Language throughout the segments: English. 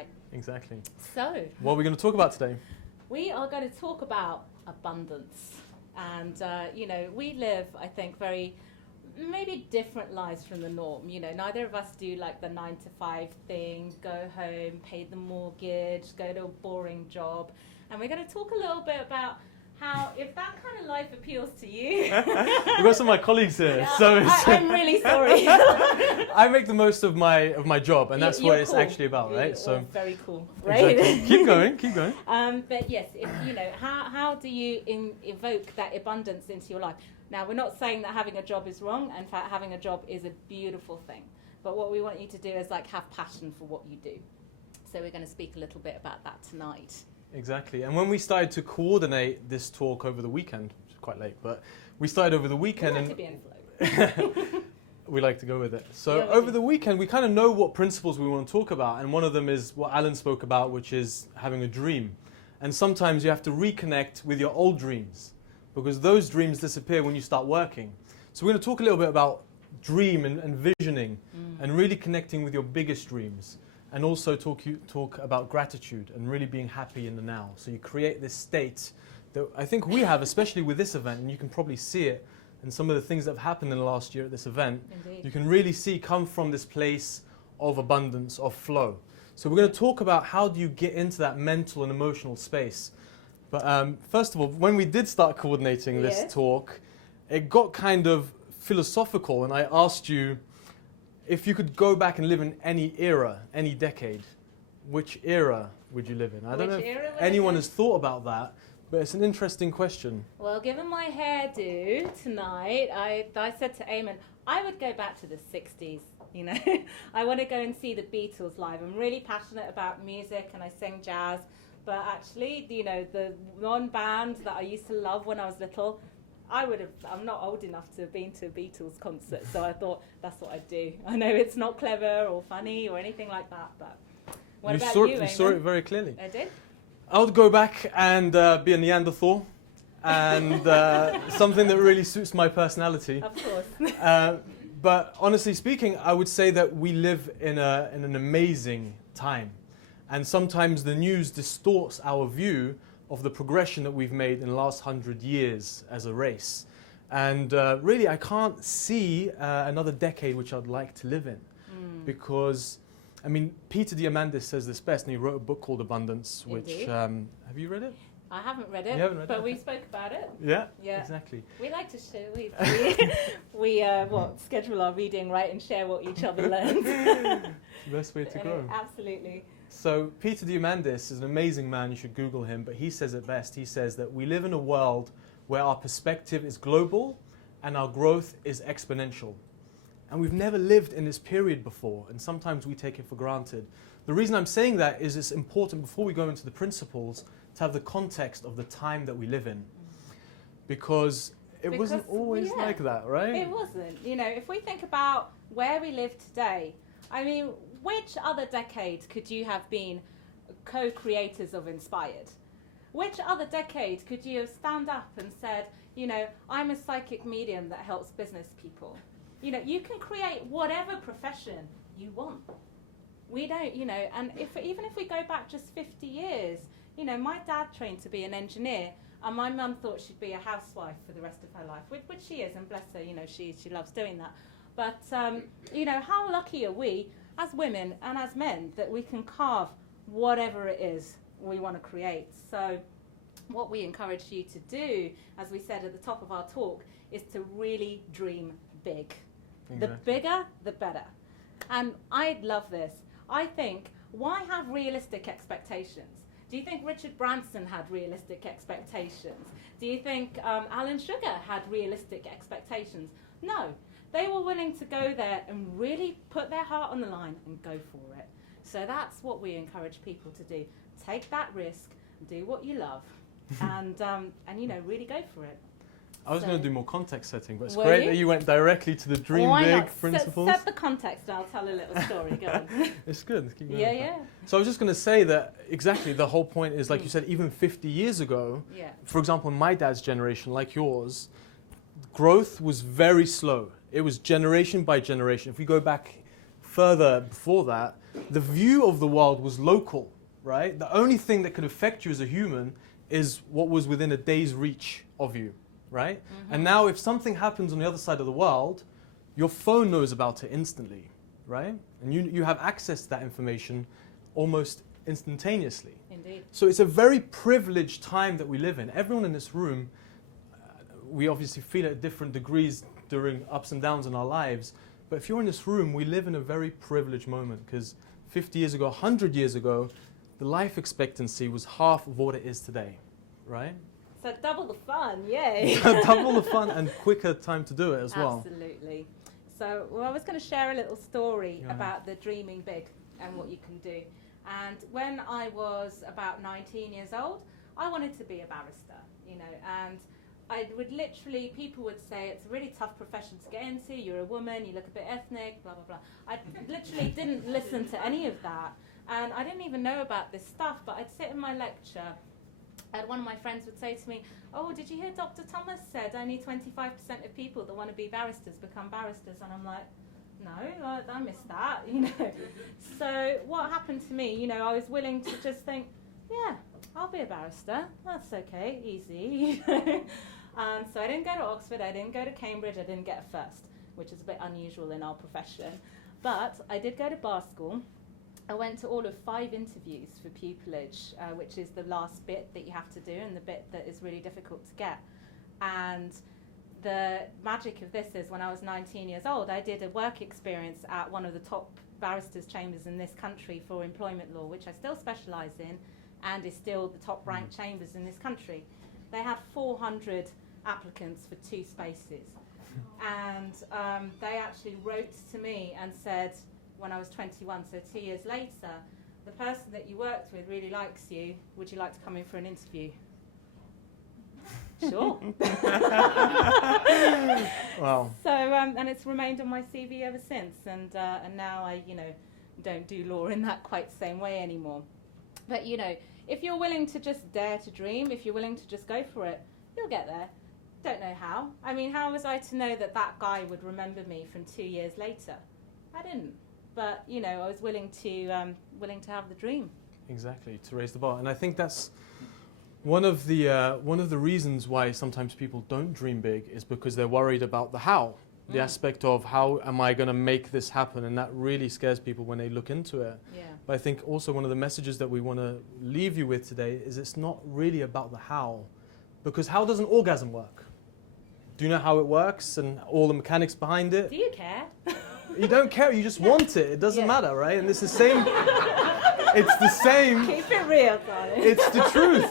tonight. Exactly. So, What are we going to talk about today? we are going to talk about abundance. And, we live, I think, very maybe different lives from the norm. Neither of us do like the 9 to 5 thing, go home, pay the mortgage, go to a boring job. And we're going to talk a little bit about how, if that kind of life appeals to you. We've got some of my colleagues here, Yeah, so I'm really sorry. I make the most of my job, and that's what You're it's cool. actually about, right? So very cool, right? Exactly. Keep going. But yes, how do you evoke that abundance into your life? Now, we're not saying that having a job is wrong. In fact, having a job is a beautiful thing. But what we want you to do is have passion for what you do. So we're going to speak a little bit about that tonight. Exactly. And when we started to coordinate this talk over the weekend, which is quite late, but we started over the weekend. We like to be in flow. We like to go with it. So Yeah, over the weekend, we kind of know what principles we want to talk about. And one of them is what Alan spoke about, which is having a dream. And sometimes you have to reconnect with your old dreams, because those dreams disappear when you start working. So we're going to talk a little bit about dream and visioning and really connecting with your biggest dreams. And also talk about gratitude and really being happy in the now. So you create this state that I think we have, especially with this event, and you can probably see it in some of the things that have happened in the last year at this event. Indeed. You can really see come from this place of abundance, of flow. So we're going to talk about how do you get into that mental and emotional space. But first of all, when we did start coordinating this talk, it got kind of philosophical, and I asked you, if you could go back and live in any era, any decade, which era would you live in? I don't know if anyone has thought about that, but it's an interesting question. Well, given my hairdo tonight, I said to Ayman, I would go back to the 60s. I want to go and see the Beatles live. I'm really passionate about music and I sing jazz, but actually, the one band that I used to love when I was little, I'm not old enough to have been to a Beatles concert, so I thought that's what I'd do. I know it's not clever or funny or anything like that, but what about you, Ayman? You saw it very clearly. I did? I would go back and be a Neanderthal, and something that really suits my personality. Of course. But honestly speaking, I would say that we live in an amazing time. And sometimes the news distorts our view of the progression that we've made in the last 100 years as a race. And really, I can't see another decade which I'd like to live in. Because, Peter Diamandis says this best, and he wrote a book called Abundance, which, have you read it? I haven't read it, You haven't read but it? we spoke about it. Yeah, Yeah. exactly. We like to share. We schedule our reading, right, and share what each other learns. The best way to grow. Absolutely. So Peter Diamandis is an amazing man. You should Google him. But he says it best. He says that we live in a world where our perspective is global and our growth is exponential. And we've never lived in this period before. And sometimes we take it for granted. The reason I'm saying that is it's important, before we go into the principles, to have the context of the time that we live in. Because it wasn't always like that, right? It wasn't. If we think about where we live today, which other decade could you have been co-creators of Inspired? Which other decade could you have stand up and said, I'm a psychic medium that helps business people? You can create whatever profession you want. We don't, and even if we go back just 50 years, my dad trained to be an engineer, and my mum thought she'd be a housewife for the rest of her life, which she is, and bless her, she loves doing that. But, how lucky are we as women and as men that we can carve whatever it is we want to create? So what we encourage you to do, as we said at the top of our talk, is to really dream big. Exactly. The bigger, the better. And I love this. I think, why have realistic expectations? Do you think Richard Branson had realistic expectations? Do you think Alan Sugar had realistic expectations? No. They were willing to go there and really put their heart on the line and go for it. So that's what we encourage people to do. Take that risk, do what you love, and really go for it. I was going to do more context setting, but it's great that you went directly to the dream big principles. Set the context and I'll tell a little story. Go on. It's good. Keep going. Yeah. So I was just going to say that exactly the whole point is, like you said, even 50 years ago, for example, in my dad's generation, like yours, growth was very slow. It was generation by generation. If we go back further before that, the view of the world was local, right? The only thing that could affect you as a human is what was within a day's reach of you, right? Mm-hmm. And now if something happens on the other side of the world, your phone knows about it instantly, right? And you have access to that information almost instantaneously. Indeed. So it's a very privileged time that we live in. Everyone in this room, we obviously feel it at different degrees during ups and downs in our lives. But if you're in this room, we live in a very privileged moment, because 50 years ago, 100 years ago, the life expectancy was half of what it is today, right? So double the fun, yay. Double the fun and quicker time to do it as well. Absolutely. So I was going to share a little story Yeah. about the dreaming big and what you can do. And when I was about 19 years old, I wanted to be a barrister, and I would literally, people would say it's a really tough profession to get into, you're a woman, you look a bit ethnic, blah, blah, blah. I literally didn't listen to any of that. And I didn't even know about this stuff, but I'd sit in my lecture and one of my friends would say to me, oh, did you hear Dr. Thomas said only 25% of people that want to be barristers become barristers? And I'm like, no, I missed that, So what happened to me, I was willing to just think, yeah, I'll be a barrister. That's okay, easy. So I didn't go to Oxford, I didn't go to Cambridge, I didn't get a first, which is a bit unusual in our profession. But I did go to bar school. I went to all of 5 interviews for pupillage, which is the last bit that you have to do and the bit that is really difficult to get. And the magic of this is when I was 19 years old, I did a work experience at one of the top barristers' chambers in this country for employment law, which I still specialise in and is still the top ranked chambers in this country. They had 400 applicants for 2 spaces. And they actually wrote to me and said, when I was 21, so 2 years later, the person that you worked with really likes you. Would you like to come in for an interview? Sure. Wow. So, and it's remained on my CV ever since. And now I, don't do law in that quite the same way anymore. But, if you're willing to just dare to dream, if you're willing to just go for it, you'll get there. Don't know how. I mean, how was I to know that that guy would remember me from 2 years later? I didn't. But, I was willing to have the dream. Exactly, to raise the bar. And I think that's one of the reasons why sometimes people don't dream big is because they're worried about the how, the aspect of how am I going to make this happen, and that really scares people when they look into it. Yeah. But I think also one of the messages that we want to leave you with today is it's not really about the how, because how does an orgasm work? Do you know how it works and all the mechanics behind it? Do you care? You don't care, you just want it. It doesn't matter, right? And it's the same. It's the same. Keep it real, darling. It's the truth.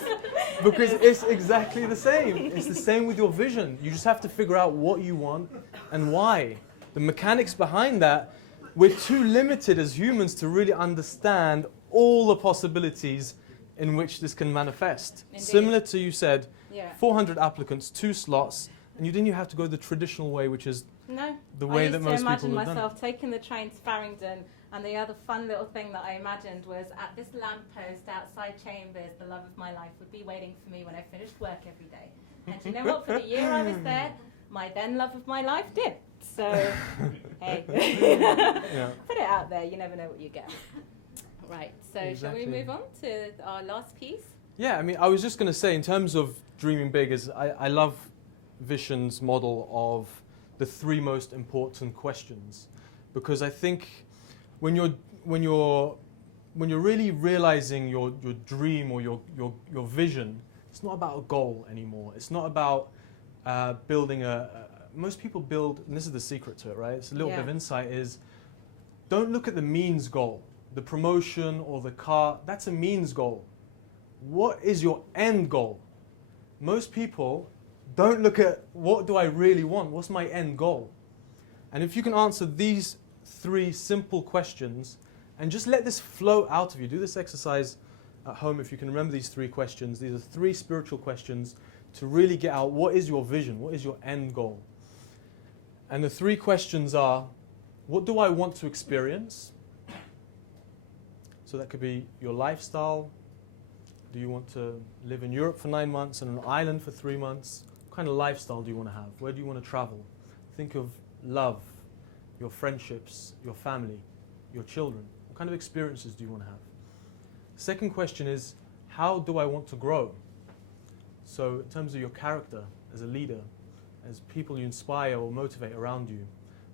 Because it's exactly the same. It's the same with your vision. You just have to figure out what you want and why. The mechanics behind that, we're too limited as humans to really understand all the possibilities in which this can manifest. Indeed. Similar to, you said, Yeah. 400 applicants, 2 slots, and you didn't even have to go the traditional way, which is No. the way that most I used to people imagine have done it. myself taking the train to Farringdon, and the other fun little thing that I imagined was at this lamppost outside Chambers, the love of my life would be waiting for me when I finished work every day. And do you know what? For the year I was there, my then love of my life did. So, hey. Yeah. Put it out there, you never know what you get. Right, so Exactly. shall we move on to our last piece? Yeah, I mean, I was just going to say, in terms of dreaming big, is I love Vishen's model of the 3 most important questions, because I think when you're really realizing your dream or your vision, it's not about a goal anymore. It's not about building most people build, and this is the secret to it, right? It's a little bit of insight, is don't look at the means goal, the promotion or the car. That's a means goal. What is your end goal? Most people don't look at what do I really want? What's my end goal? And if you can answer these 3 simple questions and just let this flow out of you, do this exercise at home if you can remember these 3 questions. These are 3 spiritual questions to really get out what is your vision, what is your end goal. And the 3 questions are, what do I want to experience? So that could be your lifestyle. Do you want to live in Europe for 9 months and an island for 3 months? What kind of lifestyle do you want to have? Where do you want to travel? Think of love, your friendships, your family. your children? What kind of experiences do you want to have? Second question is, how do I want to grow? So in terms of your character as a leader, as people you inspire or motivate around you,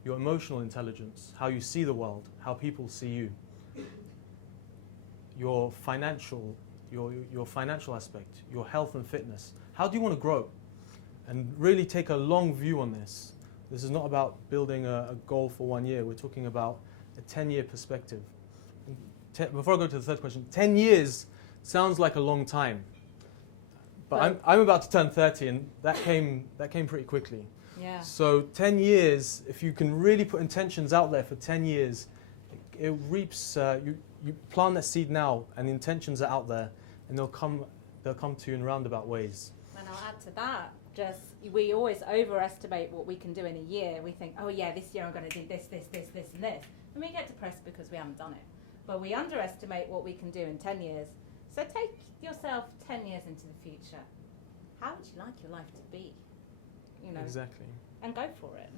your emotional intelligence, how you see the world, how people see you, your financial aspect, your health and fitness. How do you want to grow? And really take a long view on this. This is not about building a goal for 1 year. We're talking about a 10-year perspective. Before I go to the third question, 10 years sounds like a long time. But I'm about to turn 30, and that came pretty quickly. Yeah. So 10 years, if you can really put intentions out there for 10 years, it reaps. You plant that seed now, and the intentions are out there, and they'll come to you in roundabout ways. And I'll add to that. We always overestimate what we can do in a year. We think, oh yeah, this year I'm going to do this, and this. And we get depressed because we haven't done it. But we underestimate what we can do in 10 years. So take yourself 10 years into the future. How would you like your life to be? Exactly. And go for it.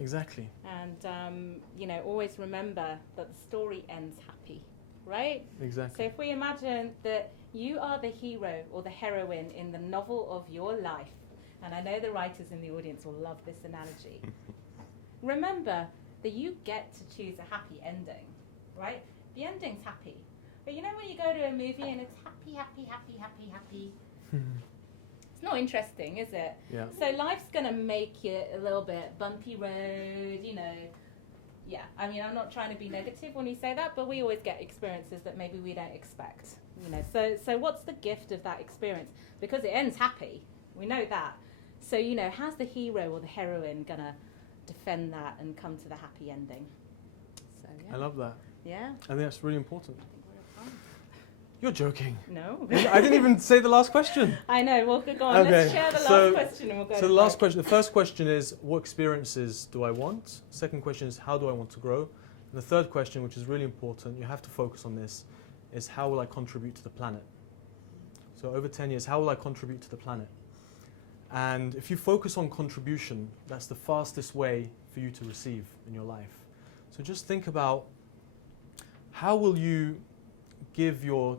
Exactly. And, always remember that the story ends happy, right? Exactly. So if we imagine that you are the hero or the heroine in the novel of your life, and I know the writers in the audience will love this analogy, remember that you get to choose a happy ending, right? The ending's happy. But when you go to a movie and it's happy, it's not interesting, is it? Yeah. So life's going to make it a little bit bumpy road, Yeah, I'm not trying to be negative when we say that, but we always get experiences that maybe we don't expect, So what's the gift of that experience? Because it ends happy, we know that. So, how's the hero or the heroine going to defend that and come to the happy ending? So, yeah. I love that. Yeah. I think that's really important. I think we're fine. You're joking. No. I didn't even say the last question. I know. Well, go on. Okay, Let's share the last question and we'll go. So the last question. The first question is, what experiences do I want? Second question is, how do I want to grow? And the third question, which is really important, you have to focus on this, is how will I contribute to the planet? So over 10 years, how will I contribute to the planet? And if you focus on contribution, that's the fastest way for you to receive in your life. So just think about, how will you give your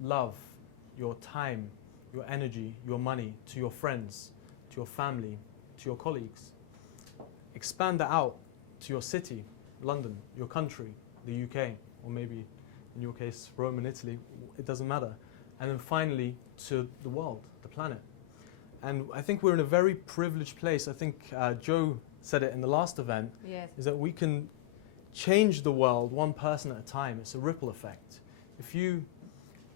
love, your time, your energy, your money to your friends, to your family, to your colleagues? Expand that out to your city, London, your country, the UK, or maybe in your case, Rome and Italy, it doesn't matter. And then finally, to the world, the planet. And I think we're in a very privileged place. I think Joe said it in the last event, Yes. is that we can change the world one person at a time. It's a ripple effect. If you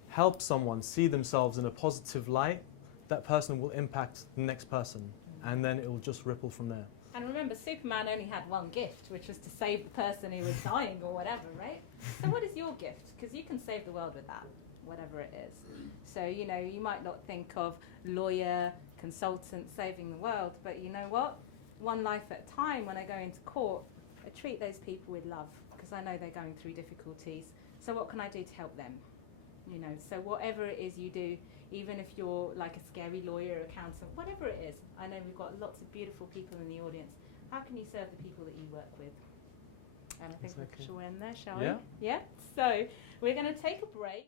help someone see themselves in a positive light, that person will impact the next person, and then it will just ripple from there. And remember, Superman only had one gift, which was to save the person who was dying or whatever, right? So what is your gift? Because you can save the world with that, whatever it is. So, you might not think of lawyer, consultant saving the world, but you know what? One life at a time, when I go into court, I treat those people with love, because I know they're going through difficulties. So what can I do to help them? So whatever it is you do, even if you're like a scary lawyer, accountant, whatever it is, I know we've got lots of beautiful people in the audience. How can you serve the people that you work with? And I think we should end there, shall we? Yeah. Yeah? So we're going to take a break.